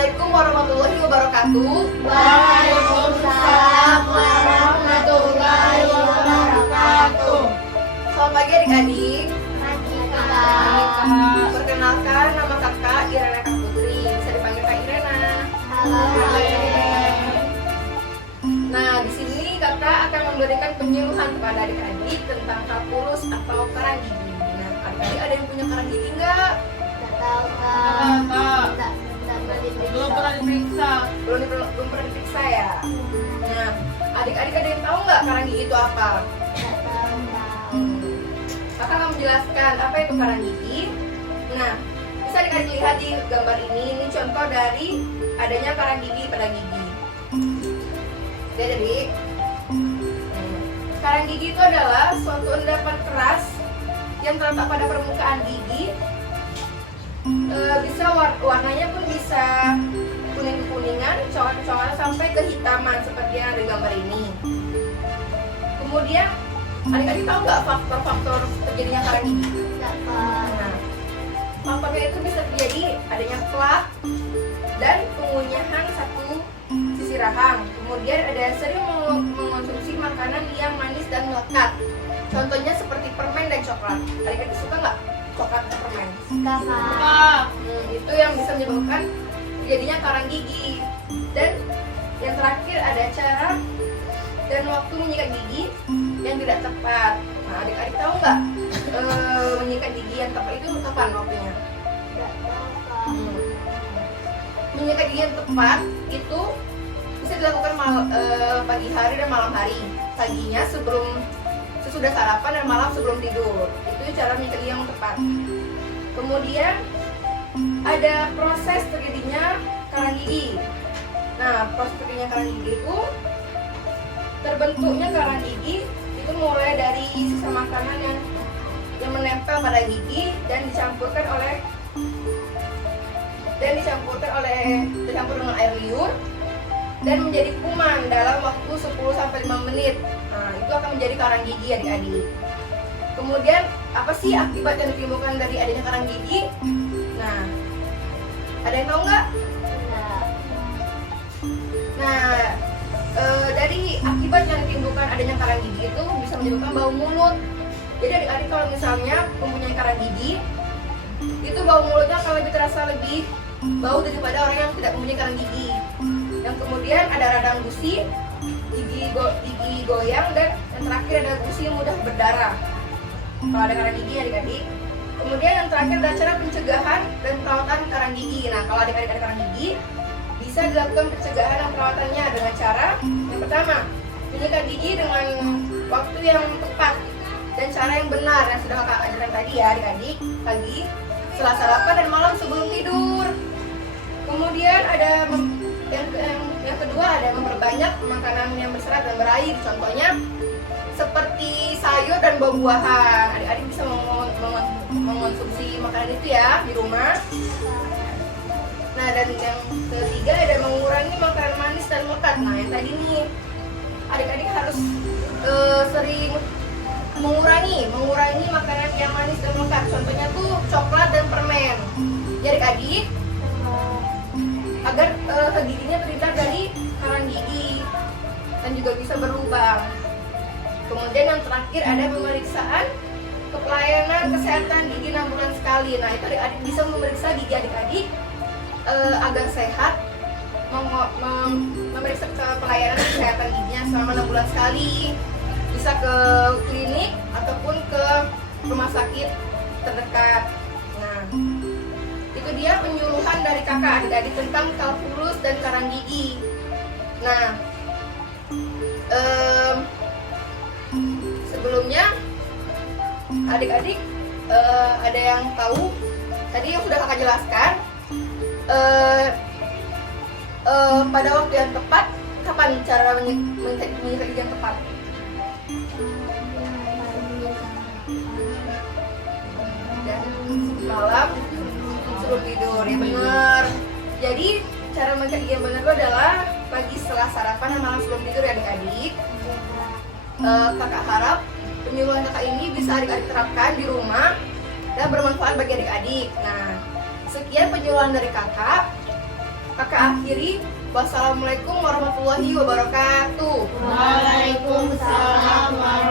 Assalamualaikum warahmatullahi wabarakatuh. Waalaikumsalam warahmatullahi wabarakatuh. Selamat pagi adik-adik. Pagi, Kak. Perkenalkan, nama kakak Irena Kak Putri. Bisa dipanggil Kak Irena. Halo. Nah, di sini kakak akan memberikan penyuluhan kepada adik-adik tentang kalkulus atau karang gigi. Nah, adik-adik ada yang punya karang gigi nggak? Nggak tahu, Kak. Nggak Belum pernah diperiksa. Belum pernah diperiksa ya. Nah, adik-adik ada yang tahu nggak karang gigi itu apa? Nggak tahu, Kak. Kakak akan menjelaskan apa itu karang gigi. Nah, bisa adik-adik lihat di gambar ini. Ini contoh dari adanya karang gigi pada gigi. Oke, jadi karang gigi itu adalah suatu endapan keras yang terletak pada permukaan gigi. Bisa warnanya pun bisa kuning-kuningan, coklat-coklat sampai kehitaman seperti yang ada di gambar ini. Kemudian adik-adik tahu nggak faktor-faktor terjadinya karang gigi? Nggak, Kak. Nah, faktornya itu bisa terjadi adanya plak dan pengunyahan satu sisi rahang. Kemudian ada sering mengonsumsi makanan yang manis dan melekat. Contohnya seperti permen dan coklat. Adik-adik suka nggak coklat atau permen? Suka, Kak. Itu yang bisa menyebabkan terjadinya karang gigi. Dan yang terakhir ada cara dan waktu menyikat gigi yang tidak tepat. Nah, adik-adik tahu nggak menyikat gigi yang tepat itu kapan waktunya? Nggak tahu, Kak. Menyikat gigi yang tepat itu bisa dilakukan pagi hari dan malam hari. Paginya sesudah sarapan dan malam sebelum tidur. Itu cara menyikat gigi yang tepat. Kemudian ada proses terjadinya karang gigi. Nah, proses terjadinya karang gigi itu terbentuknya karang gigi itu mulai dari sisa makanan yang menempel pada gigi dan dicampur dengan air liur dan menjadi kuman dalam waktu 10-5 menit. Nah, itu akan menjadi karang gigi adik-adik. Kemudian apa sih akibat yang ditimbulkan dari adanya karang gigi? Nah, ada yang tahu nggak? Nggak. Nah, dari akibat yang ditimbulkan adanya karang gigi itu bisa menyebabkan bau mulut. Jadi adik-adik kalau misalnya mempunyai karang gigi, itu bau mulutnya akan lebih terasa lebih bau daripada orang yang tidak mempunyai karang gigi. Yang kemudian ada radang gusi, gigi goyang, dan yang terakhir ada gusi yang mudah berdarah. Kalau ada karang gigi adik-adik. Kemudian yang terakhir adalah cara pencegahan dan perawatan karang gigi. Nah, kalau adik-adik ada karang gigi, bisa dilakukan pencegahan dan perawatannya dengan cara yang pertama, menyikat gigi dengan waktu yang tepat dan cara yang benar yang sudah kakak ajarkan tadi ya adik-adik, pagi, setelah sarapan dan malam sebelum tidur. Kemudian ada yang kedua ada memperbanyak makanan yang berserat dan berair. Contohnya seperti sayur dan buah-buahan. Adik-adik bisa mengonsumsi makanan itu ya di rumah. Nah, dan yang ketiga ada mengurangi makanan manis dan melekat. Nah, yang tadi nih adik-adik harus sering mengurangi makanan yang manis dan melekat. Contohnya tuh coklat dan permen. Ya adik-adik, agar giginya terhindar dari karang gigi dan juga bisa berlubang. Kemudian yang terakhir ada pemeriksaan pelayanan kesehatan gigi 6 bulan sekali. Nah, itu adik-adik bisa memeriksa gigi adik-adik agar sehat, memeriksa pelayanan kesehatan giginya selama 6 bulan sekali. Bisa ke klinik ataupun ke rumah sakit terdekat. Nah, itu dia penyuluhan dari kakak adik-adik tentang kalkulus dan karang gigi. Nah, sebelumnya adik-adik ada yang tahu tadi yang sudah kakak jelaskan pada waktu yang tepat, kapan cara menyikat gigi yang tepat? Dan malam sebelum tidur, ya benar. Jadi cara menyikat gigi yang benar itu adalah pagi setelah sarapan dan malam sebelum tidur ya adik-adik. Kakak harap penyuluhan kakak ini bisa adik-adik terapkan di rumah dan bermanfaat bagi adik-adik. Nah, sekian penyuluhan dari kakak. Kakak akhiri. Wassalamualaikum warahmatullahi wabarakatuh. Waalaikumsalam warahmatullahi